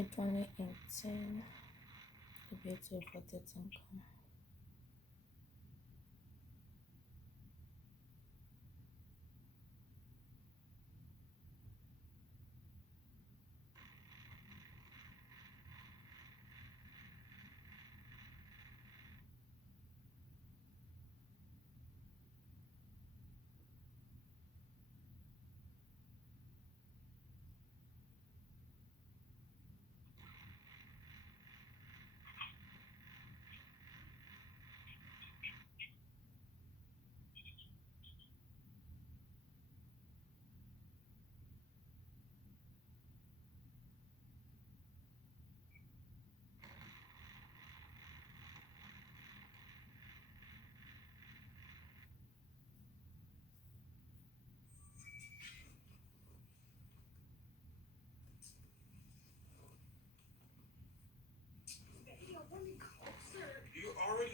It 2018. The beauty of what it's income.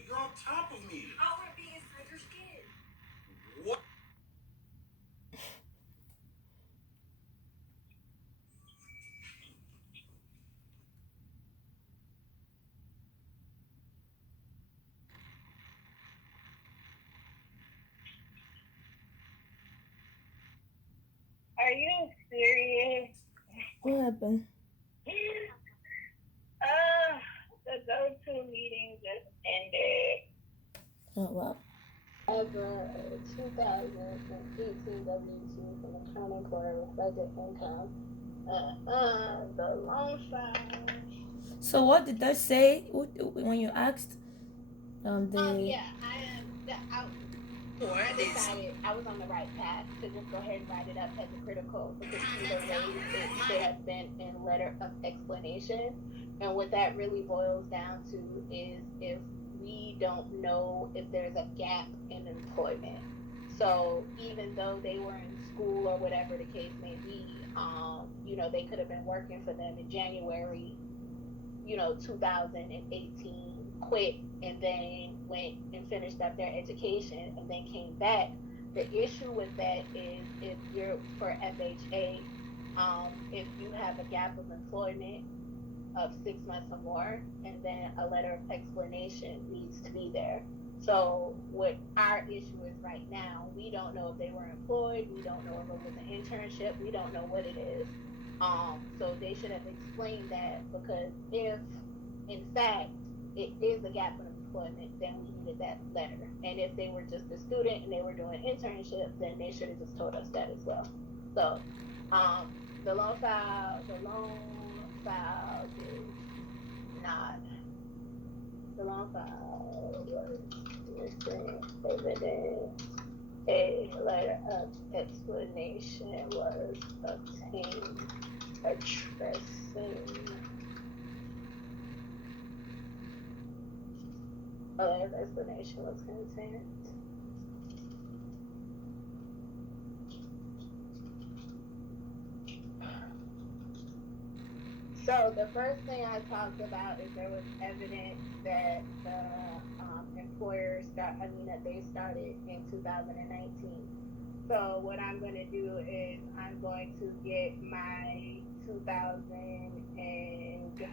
You're on top of me. I want to be inside your skin. What? Are you serious? What happened? The go-to meeting just ended. Oh wow. Ever 2018 W-2 from the county employer reflected income. The loan file. So what did they say when you asked? They. Yeah, I decided I was on the right path to just go ahead and write it up as a critical because either way it should have been in letter of explanation. And what that really boils down to is if we don't know if there's a gap in employment. So even though they were in school or whatever the case may be, they could have been working for them in January 2018, quit, and then went and finished up their education and then came back. The issue with that is if you're for FHA, if you have a gap of employment of 6 months or more, and then a letter of explanation needs to be there. So what our issue is right now, we don't know if they were employed, we don't know if it was an internship, we don't know what it is. So they should have explained that because if in fact it is a gap in employment, then we needed that letter. And if they were just a student and they were doing internship, then they should have just told us that as well. So um, the loan file is not. The loan file was missing evidence. A letter of explanation was obtained addressing a letter of explanation was contained. So the first thing I talked about is there was evidence that the that they started in 2019. So what I'm going to do is I'm going to get my 2000 and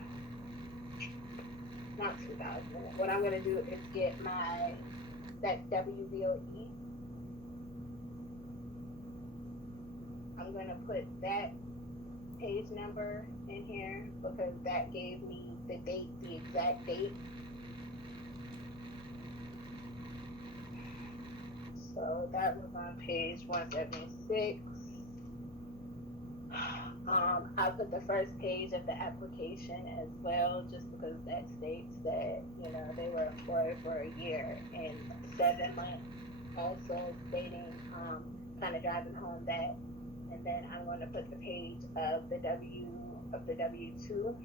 not 2000. What I'm going to do is get that WVOE. I'm going to put that page number in here because that gave me the exact date. So that was on page 176. I put the first page of the application as well, just because that states that they were employed for a year and 7 months. Also stating, kind of driving home that, and then I'm going to put the page of the W-2.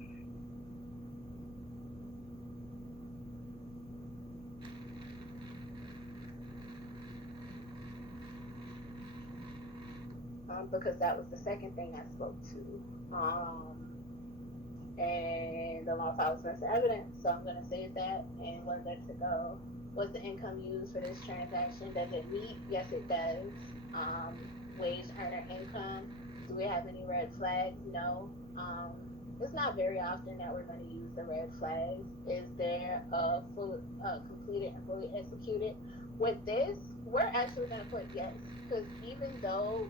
Because that was the second thing I spoke to. And the law files against evidence. So I'm going to save that and we're good to go. Was the income used for this transaction? Does it meet? Yes, it does. Wage earner income. Do we have any red flags? No. it's not very often that we're going to use the red flags. Is there a full, completed and fully executed? With this, we're actually going to put yes, because even though,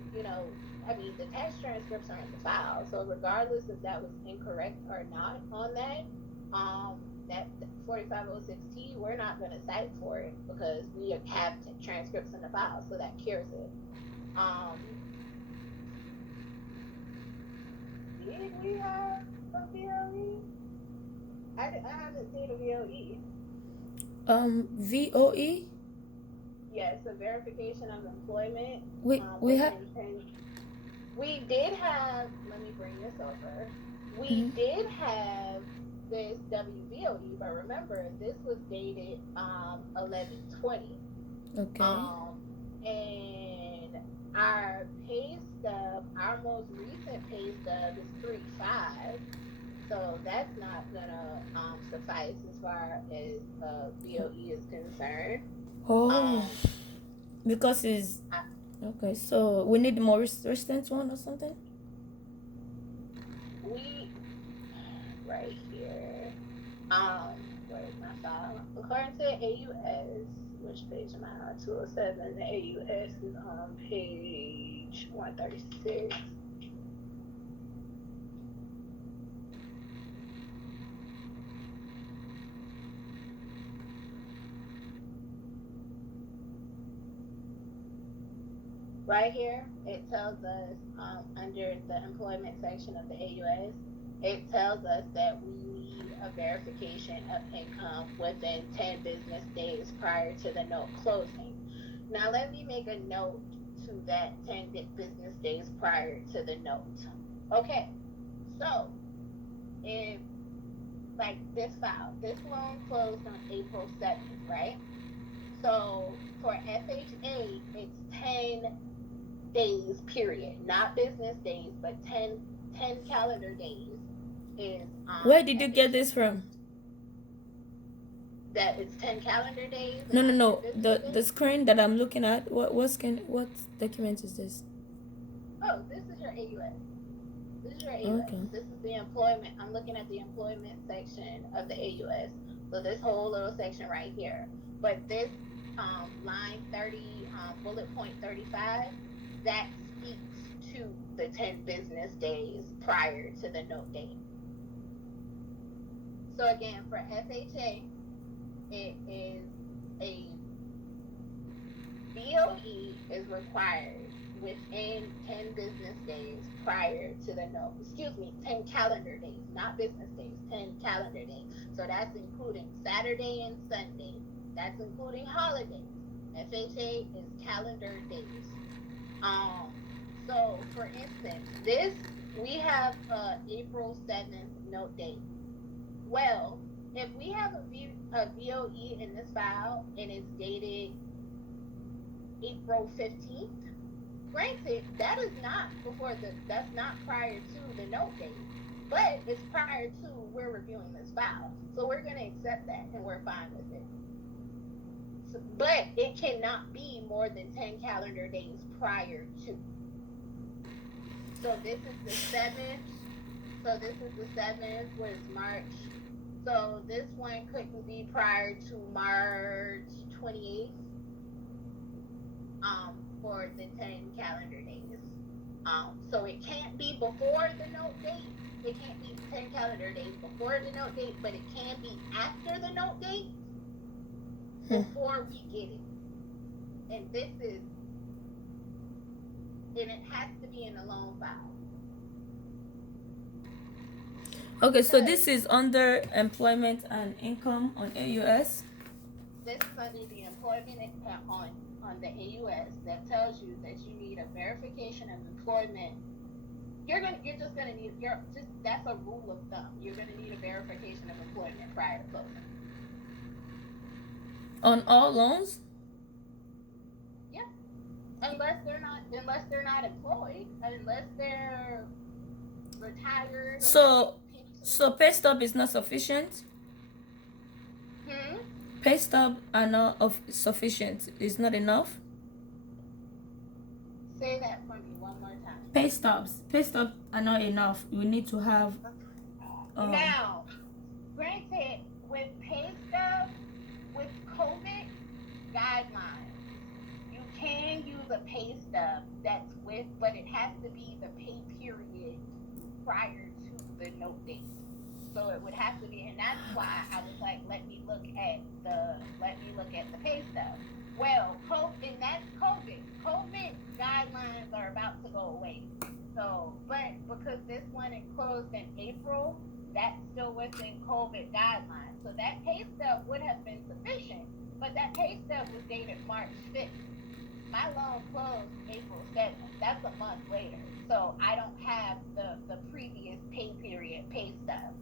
I mean, the tax transcripts are in the file, so regardless if that was incorrect or not on that, that 4506T, we're not going to cite for it because we have transcripts in the file, so that cures it. Did we have a VOE? I haven't seen a VOE. VOE. Yes, a verification of employment. We have. We did have. Let me bring this over. We Mhm. did have this WVOE, but remember this was dated 11/20. Okay. And our pay stub, our most recent pay stub is 3/5. So that's not gonna suffice as far as VOE is concerned. Oh, because it's okay. So we need more recent one or something. We right here. Where's my file? According to AUS, which page am I on? 207. The AUS is on page 136. Right here, it tells us under the employment section of the AUS, it tells us that we need a verification of income within 10 business days prior to the note closing. Now, let me make a note to that 10 business days prior to the note. Okay, so if, like this file, this loan closed on April 7th, right? So for FHA, it's 10 days period, not business days, but 10 calendar days is Where did you get this from? That it's 10 calendar days. No. The screen that I'm looking at. What document is this? Oh, this is your AUS. This is your AUS. Okay. This is the employment. I'm looking at the employment section of the AUS. So this whole little section right here. But this line 30, bullet point 35, that speaks to the 10 business days prior to the note date. So again, for FHA, it is a BOE is required within 10 business days prior to the note. 10 calendar days, not business days, 10 calendar days. So that's including Saturday and Sunday. That's including holidays. FHA is calendar days. So for instance, we have April 7th note date. Well, if we have a VOE in this file and it's dated April 15th, granted, that's not prior to the note date, but it's prior to we're reviewing this file. So we're going to accept that and we're fine with it. So, but it cannot be more than 10 calendar days prior to. So this is the 7th. So this is the 7th, what is March? So this one couldn't be prior to March 28th for the 10 calendar days. So it can't be before the note date. It can't be 10 calendar days before the note date, but it can be after the note date before we get it. And it has to be in the loan file. Okay, so this is under employment and income on AUS. This is under the employment on the AUS that tells you that you need a verification of employment. That's a rule of thumb. You're gonna need a verification of employment prior to closing. On all loans? Yeah. Unless they're not employed, unless they're retired. So pay stub is not sufficient? Pay stub are not sufficient. It's not enough? Say that for me one more time. Pay stubs are not enough. You need to have Now, granted, with pay stub, with COVID guidelines, you can use a pay stub that's with, but it has to be the pay period prior to the note date. So it would have to be, and that's why I was like, let me look at the pay stub. Well, and that's COVID. COVID guidelines are about to go away. So, but because this one it closed in April, that's still within COVID guidelines. So that pay stub would have been sufficient, but that pay stub was dated March 5th. My loan closed April 7th. That's a month later. So I don't have the previous pay period pay stub.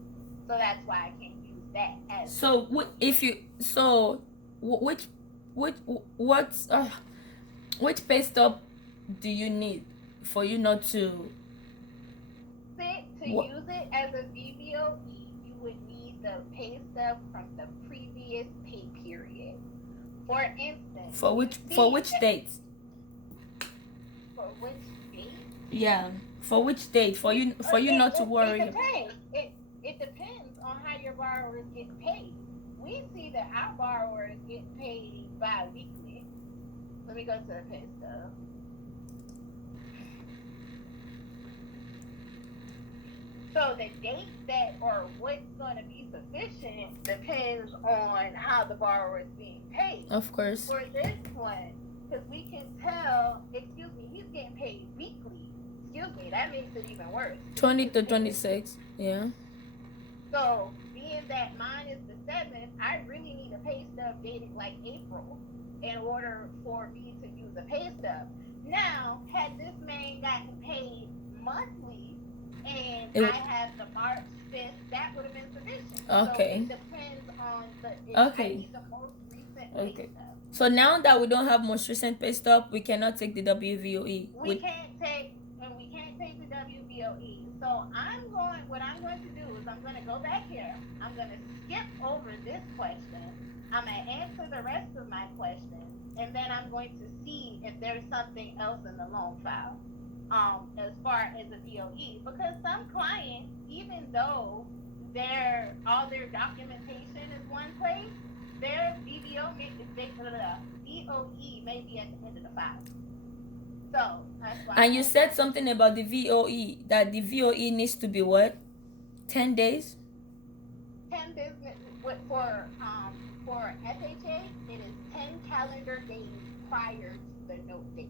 So that's why I can't use that as. So if you which pay stub do you need for you not to use it as a VVOE? You would need the pay stub from the previous pay period. For instance, for which date? For which date? Yeah, for which date? For you not to worry. It depends. It depends on how your borrowers get paid. We see that our borrowers get paid bi-weekly. Let me go to the pay stub. So the date that or what's going to be sufficient depends on how the borrower is being paid. Of course. For this one, because we can tell, he's getting paid weekly. That makes it even worse. 20 to 26, yeah. So being that mine is the 7th, I really need a pay stub dated like April in order for me to use a pay stub. Now, had this man gotten paid monthly and I had the March 5th, that would have been sufficient. Okay. So it depends on okay. I need the most recent pay stub. So now that we don't have most recent pay stub, we cannot take the WVOE. We can't take the WVOE. So what I'm going to do is I'm going to go back here. I'm going to skip over this question. I'm going to answer the rest of my questions, and then I'm going to see if there's something else in the loan file as far as a VOE. Because some clients, even though all their documentation is one place, their VOE may be at the end of the file. So that's why. And you said something about the VOE, that the VOE needs to be what? 10 days? 10 business for FHA, it is 10 calendar days prior to the note date.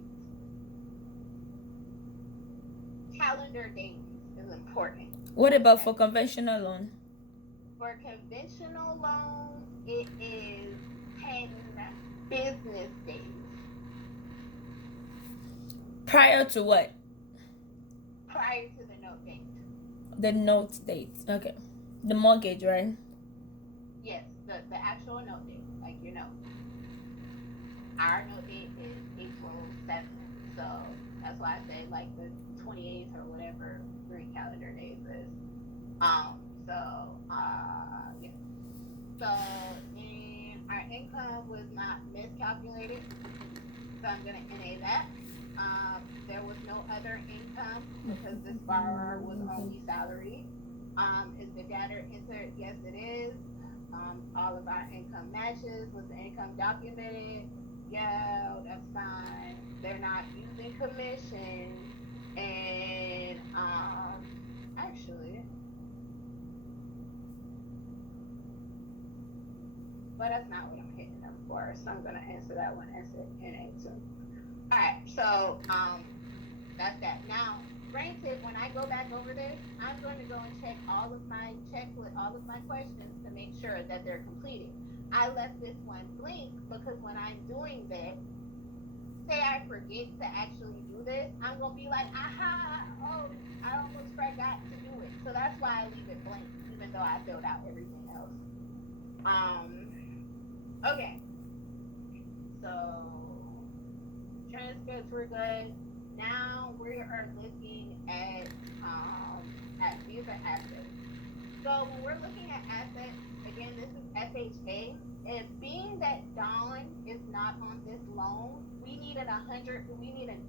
Calendar days is important. What about for conventional loan? For conventional loan, it is 10 business days. Prior to what? Prior to the note date. The note date. Okay. The mortgage, right? Yes, the actual note date, like your note. Our note date is April 7th. So that's why I say like the 28th or whatever 3 calendar days is. Yeah. So and our income was not miscalculated. So I'm gonna NA that. There was no other income because this borrower was only salaried. Is the data entered? Yes, it is. All of our income matches. Was the income documented? Yeah, that's fine. They're not using commission. And actually, but that's not what I'm hitting them for. So I'm gonna answer that one as an NA too. All right, so that's that. Now, granted, when I go back over this, I'm going to go and check all of my questions to make sure that they're completed. I left this one blank because when I'm doing this, say I forget to actually do this, I'm going to be like, I almost forgot to do it. So that's why I leave it blank, even though I filled out everything else. Okay. So transcripts were good. Now we are looking at these are assets. So when we're looking at assets, again, this is FHA. And being that Dawn is not on this loan, we need an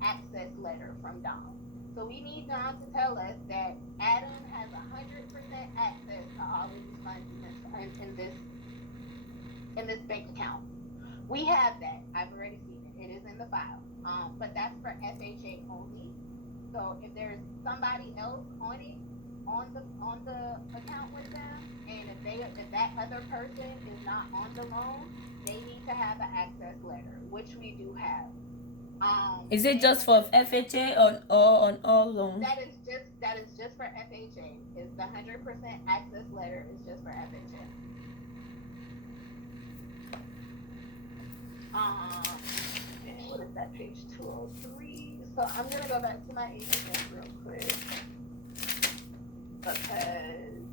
access letter from Dawn. So we need them to tell us that Adam has 100% access to all of these funds in this bank account. We have that. I've already seen it. It is in the file. But that's for FHA only. So if there's somebody else on it, on the account with them, and if that other person is not on the loan, they need to have an access letter, which we do have. Is it just for FHA or on all loans? That is just for FHA. Is the 100% access letter is just for FHA. What is that? Page 203. So I'm gonna go back to my agent real quick because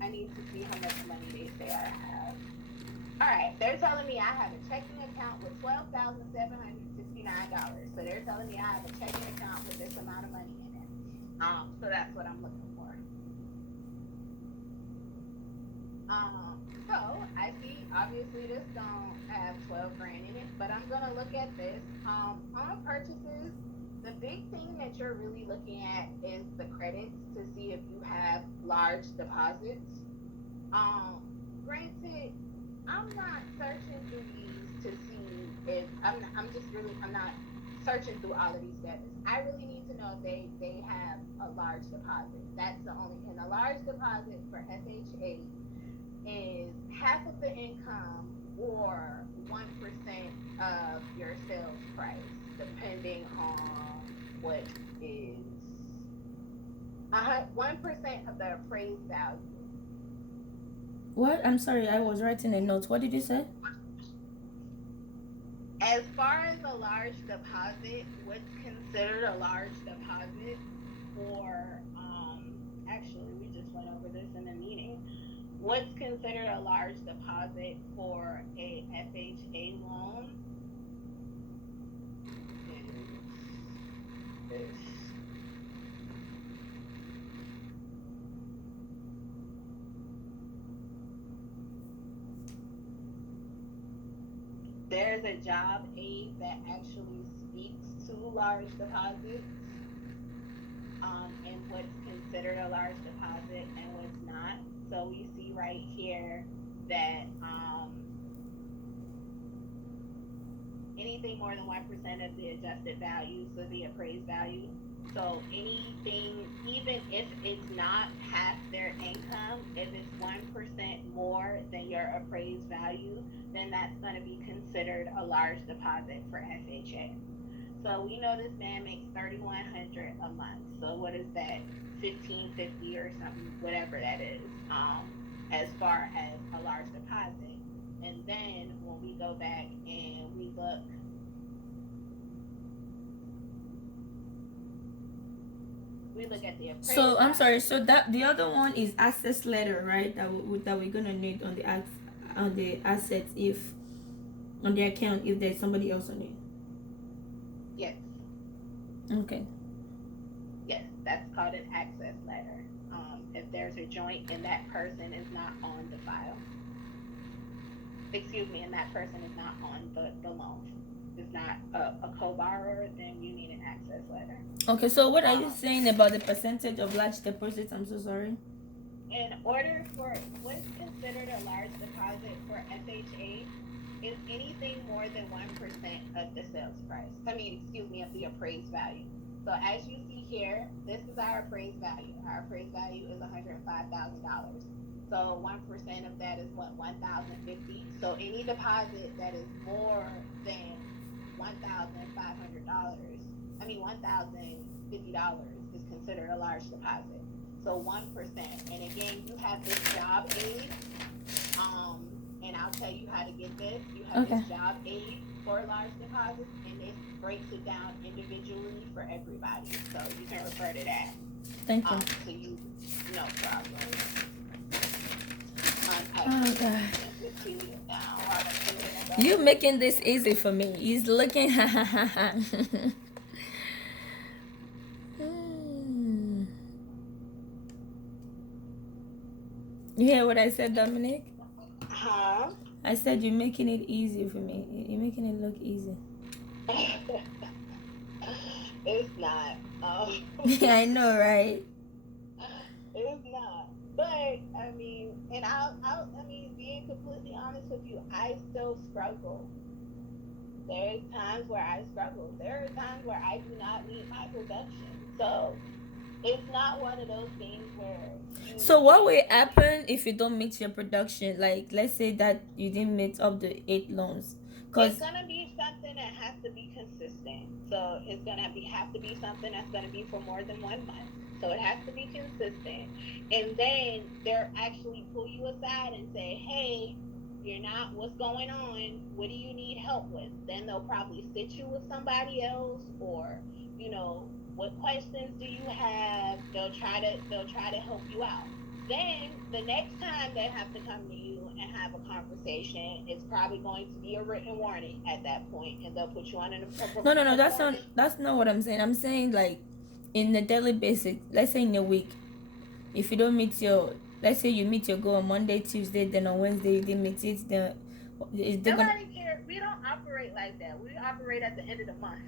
I need to see how much money they say I have. All right, they're telling me I have a checking account with $12,769. So they're telling me I have a checking account with this amount of money in it. So that's what I'm looking for. So I see obviously this don't have 12 grand in it, but I'm gonna look at this. On purchases, the big thing that you're really looking at is the credits to see if you have large deposits. Granted, I'm not searching through these to see if I'm not searching through all of these debtors. I really need to know if they have a large deposit. That's the only, and a large deposit for FHA is half of the income or 1% of your sales price, depending on what is 1% of the appraised value. What? I'm sorry, I was writing a note. What did you say? As far as a large deposit, what's considered a large deposit for, actually, we just went over this in a meeting. What's considered a large deposit for a FHA loan is this. There's a job aid that actually speaks to large deposits, and what's considered a large deposit and what's not. So we see right here that anything more than 1% of the adjusted value, so the appraised value. So anything, even if it's not half their income, if it's 1% more than your appraised value, then that's going to be considered a large deposit for FHA. So we know this man makes $3,100 a month. So what is that? $1,550 or something, whatever that is, as far as a large deposit. And then when we go back and we look, at the appraisal. So I'm sorry. So that the other one is access letter, right? That we're gonna need on the assets if on the account if there's somebody else on it. Yes. Okay. Yes, that's called an access letter. If there's a joint and that person is not on the file. Excuse me, and that person is not on the loan. Is not a co-borrower, then you need an access letter. Okay, so what are you saying about the percentage of large deposits? I'm so sorry. In order for what's considered a large deposit for FHA is anything more than 1% of the sales price. Of the appraised value. So as you see here, this is our appraised value. Our appraised value is $105,000. So 1% of that is what, $1,050. So any deposit that is more than $1,50 is considered a large deposit. So 1%. And again, you have this job aid. And I'll tell you how to get this. You have this job aid for large deposits, and it breaks it down individually for everybody. So you can refer to that. Thank you. So you, no problem. Okay. You making this easy for me. He's looking. You hear what I said, Dominique? Huh? I said you're making it easy for me. You're making it look easy. It's not. Yeah, I know, right? It's not. But I mean, and I mean, being completely honest with you, I still struggle. There's times where I struggle. There are times where I do not meet my production. So it's not one of those things where So you what can. will happen if you don't meet your production? Like, let's say that you didn't meet up the 8 loans, It's cause gonna be something that has to be consistent. So it's gonna be have to be something that's gonna be for more than 1 month. So it has to be consistent. And then they'll actually pull you aside and say, hey, you're not, what's going on? What do you need help with? Then they'll probably sit you with somebody else, or, you know, what questions do you have? They'll try to help you out. Then the next time they have to come to you and have a conversation, it's probably going to be a written warning at that point, and they'll put you on no, a warning. that's not what I'm saying. I'm saying like in a daily basis. Let's say in a week, if you don't meet your, let's say you meet your goal on Monday, Tuesday, then on Wednesday you didn't meet it, then is they gonna? Nobody cares. We don't operate like that. We operate at the end of the month.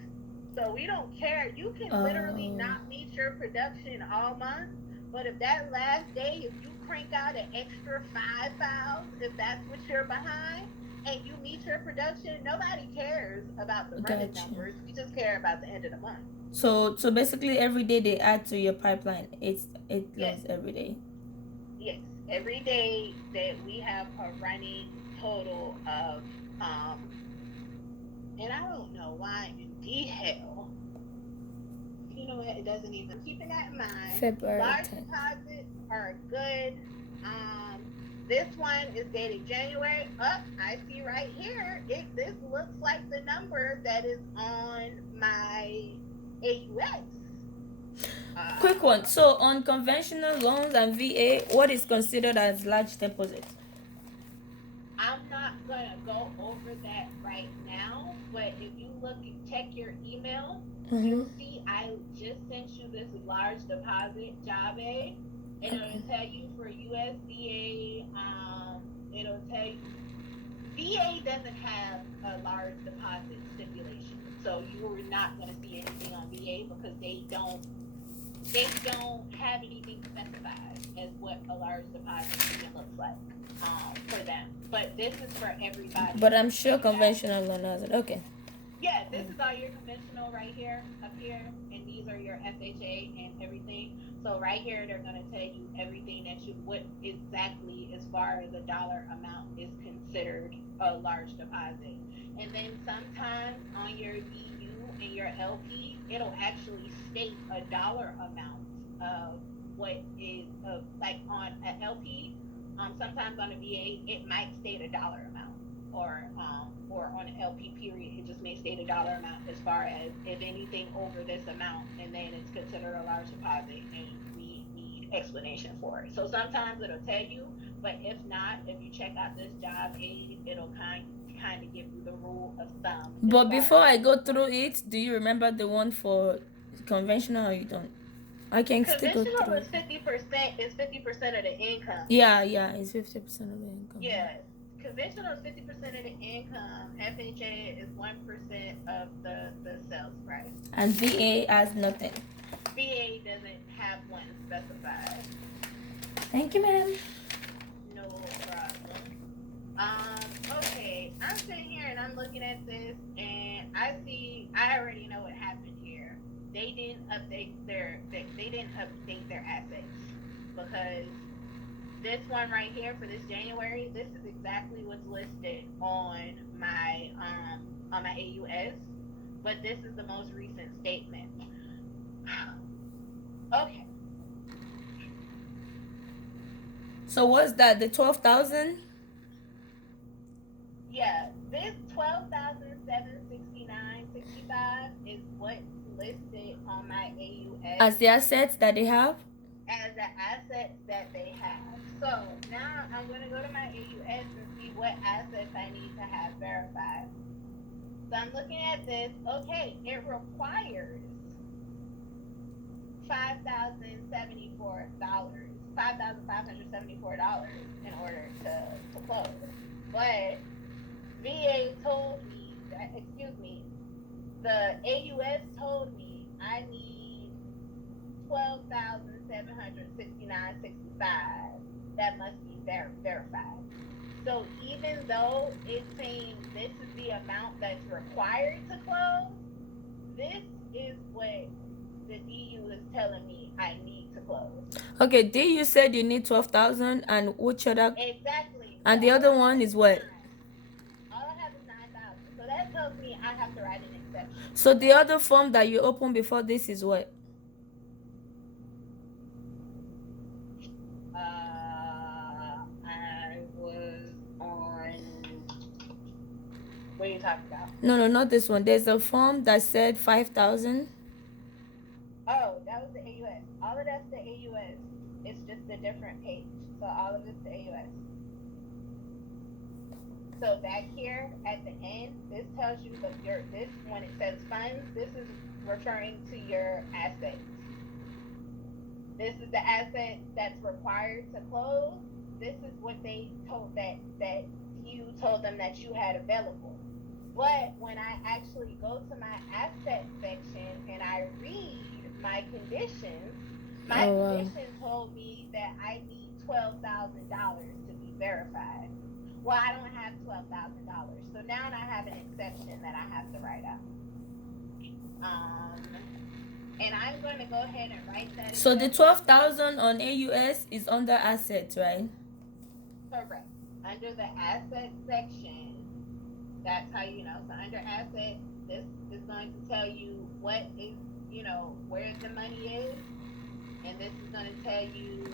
So we don't care. You can literally Uh, not meet your production all month, but if that last day, if you crank out an extra 5 files, if that's what you're behind, and you meet your production, nobody cares about the running gotcha. numbers. We just care about the end of the month. So basically every day they add to your pipeline. It's 8 loans Yes, every day. yes. Every day that we have a running total of, um, and I don't know why in the hell, you know what, it doesn't even, keeping that in mind. February Large 10th. deposits are good. Um, this one is dated January. Up, I see right here. This looks like the number that is on my AUS. Quick one. So on conventional loans and VA, what is considered as large deposit? I'm not gonna go over that right now, but if you check your email, Mm-hmm. you'll see I just sent you this large deposit job A, and Okay. it'll tell you for USDA. It'll tell you VA doesn't have a large deposit stipulation, so you are not gonna see anything on VA because they don't have anything specified as what a large deposit even looks like, for them. But this is for everybody. But I'm sure conventional loan has it. Okay. Yeah, this is all your conventional right here, up here, and these are your FHA and everything. So right here, they're gonna tell you everything what exactly as far as a dollar amount is considered a large deposit. And then sometimes on your EU and your LP, it'll actually state a dollar amount of what is like on an LP. Sometimes on a VA, it might state a dollar amount, or on an LP period, it just may state a dollar amount as far as if anything over this amount, and then it's considered a large deposit, and we need explanation for it. So sometimes it'll tell you, but if not, if you check out this job aid, it'll kind of give you the rule of thumb. But before I go through it, do you remember the one for conventional or you don't? I can still go Conventional through is it. 50%. Is 50% of the income. Yeah, it's 50% of the income. Yeah, conventional is 50% of the income. FHA is 1% of the sales price. And VA has nothing. VA doesn't have one specified. Thank you, ma'am. No problem. Okay, I'm sitting here and I'm looking at this, and I already know what happened here. They didn't update their assets, because this one right here for this January, this is exactly what's listed on my AUS, but this is the most recent statement. Okay. So what's that? The 12,000? Yeah, this 12,769.65 is what's listed on my AUS As the assets that they have? as the assets that they have. So now I'm going to go to my AUS and see what assets I need to have verified. So I'm looking at this. Okay, it requires $5,574 in order to close. But VA told me, the AUS told me I I need 12,769.65. That must be verified. So even though it's saying this is the amount that's required to close, this is what the DU is telling me I need to close. Okay, DU said you need 12,000, and which other? Exactly. And So the all other I one have is what? all I have is 9,000. So that tells me I have to write an exception. So the other form that you opened before this is what? I was on. What are you talking about? No, not this one. There's a form that said 5,000. Oh, that was the AUS. All of that's the AUS. It's just a different page. So all of it's the AUS. So back here at the end, this tells you this when it says funds, this is referring to your assets. This is the asset that's required to close. This is what they told that you told them that you had available. But when I actually go to my asset section and I read my conditions, condition told me that I need $12,000 to be verified. Well, I don't have $12,000, so now I have an exception that I have to write up. And I'm going to go ahead and write that. So the 12,000 on AUS is under assets, right? Correct. Under the asset section, that's how you know. So under assets, this is going to tell you what is, where the money is, and this is going to tell you,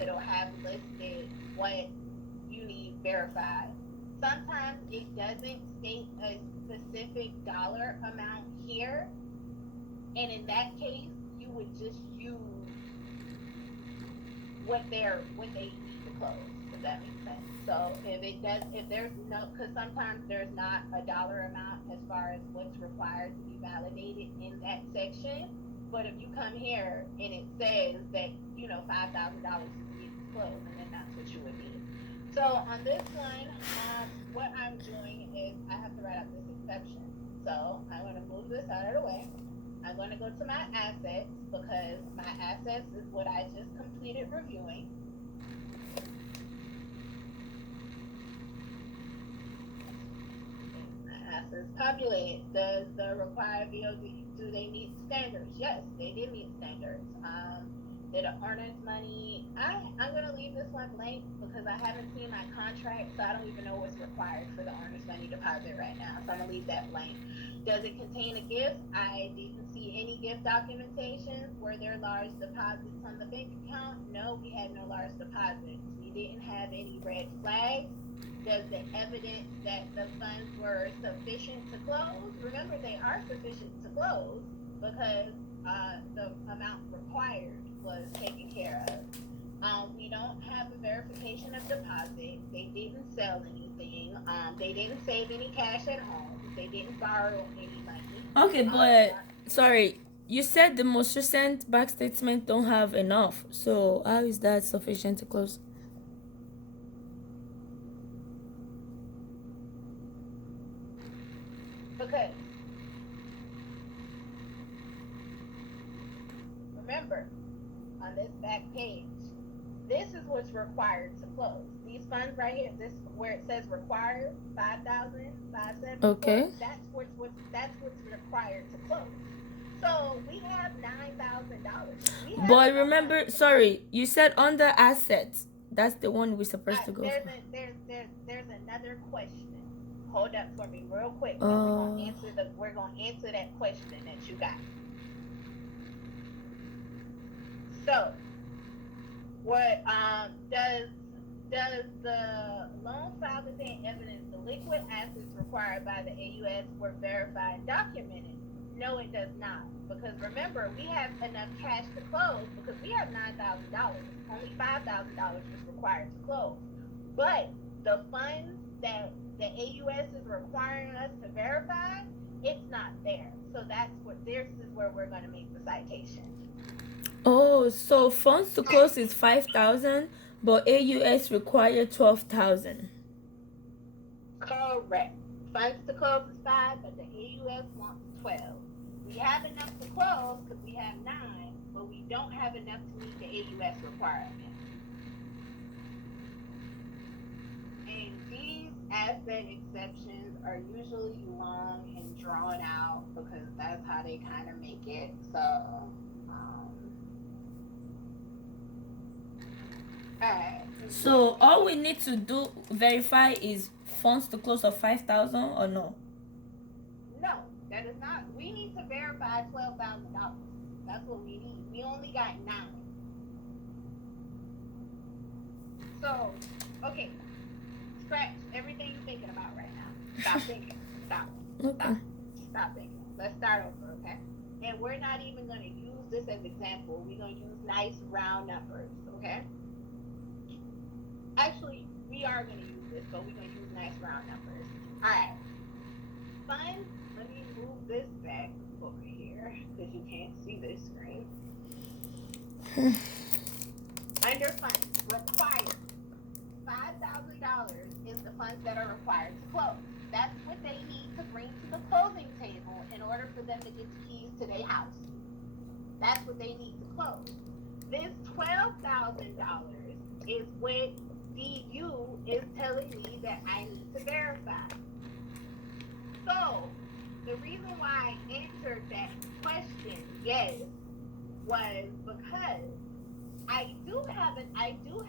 it'll have listed what you need verified. Sometimes it doesn't state a specific dollar amount here, and in that case, you would just use what they need to close. Does that make sense? So if there's no, because sometimes there's not a dollar amount as far as what's required to be validated in that section. But if you come here and it says that, $5,000 is needed to close, and then that's what you would need. So on this one, what I'm doing is I have to write up this exception. So I'm going to move this out of the way. I'm going to go to my assets because my assets is what I just completed reviewing. Assets populated. Does the required VOD, do they meet standards? Yes, they did meet standards. Did the earners money? I'm going to leave this one blank because I haven't seen my contract, so I don't even know what's required for the earners money deposit right now. So I'm going to leave that blank. Does it contain a gift? I didn't see any gift documentation. Were there large deposits on the bank account? No, we had no large deposits. We didn't have any red flags. Does the evidence that the funds were sufficient to close? Remember, they are sufficient to close because the amount required was taken care of. We don't have a verification of deposit. They didn't sell anything. They didn't save any cash at home. They didn't borrow any money. Okay, but sorry, you said the most recent bank statement don't have enough. So how is that sufficient to close? Because remember, on this back page, this is what's required to close. These funds right here, this where it says required 5,000, 5,700. Okay. That's what's required to close. So we have $9,000. But remember, sorry, you said under assets. That's the one we're supposed to go there's for. There's another question. Hold up for me real quick. We're gonna answer that question that you got. So, what does the loan file contain evidence the liquid assets required by the AUS were verified and documented? No, it does not. Because remember, we have enough cash to close because we have $9,000. Only $5,000 was required to close. But the funds that the AUS is requiring us to verify, it's not there. So this is where we're going to make the citation. Oh, so funds to close is 5,000, but AUS require 12,000. Correct. Funds to close is 5, but the AUS wants 12. We have enough to close because we have 9, but we don't have enough to meet the AUS requirement. And these asset exceptions are usually long and drawn out because that's how they kind of make it. So, alright. So all we need to do verify is funds to close of 5,000 or no? No, that is not. We need to verify $12,000. That's what we need. We only got 9. So, okay, scratch everything you're thinking about right now. Stop thinking. Stop. Okay. Stop thinking. Let's start over, okay? And we're not even going to use this as example. We're going to use nice round numbers, okay? Actually, we are going to use this, but we're going to use nice round numbers. All right. Funds. Let me move this back over here because you can't see this screen. Under funds, required. $5,000 is the funds that are required to close. That's what they need to bring to the closing table in order for them to get the keys to their house. That's what they need to close. This $12,000 is what DU is telling me that I need to verify. So, the reason why I answered that question, yes, was because I do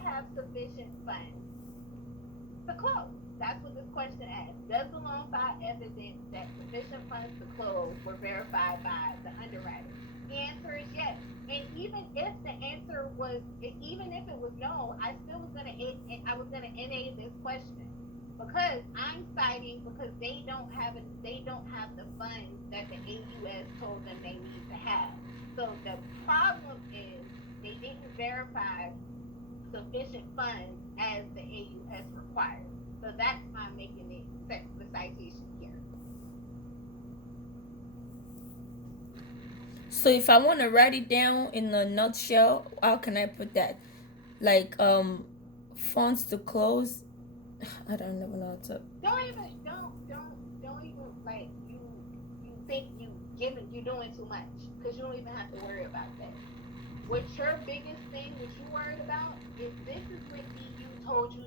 have sufficient funds to close. That's what this question asks. Does the loan file evidence that sufficient funds to close were verified by the underwriter? The answer is yes. And even if it was no, I was gonna NA this question because I'm citing because they don't have the funds that the AUS told them they need to have. So the problem is they didn't verify sufficient funds as the AUS requires. So that's why I'm making the citation here. So if I want to write it down in a nutshell, how can I put that? Like funds to close. I don't even know how to. Don't even like you think you're doing too much because you don't even have to worry about that. What your biggest thing that you worried about is this is what EU told you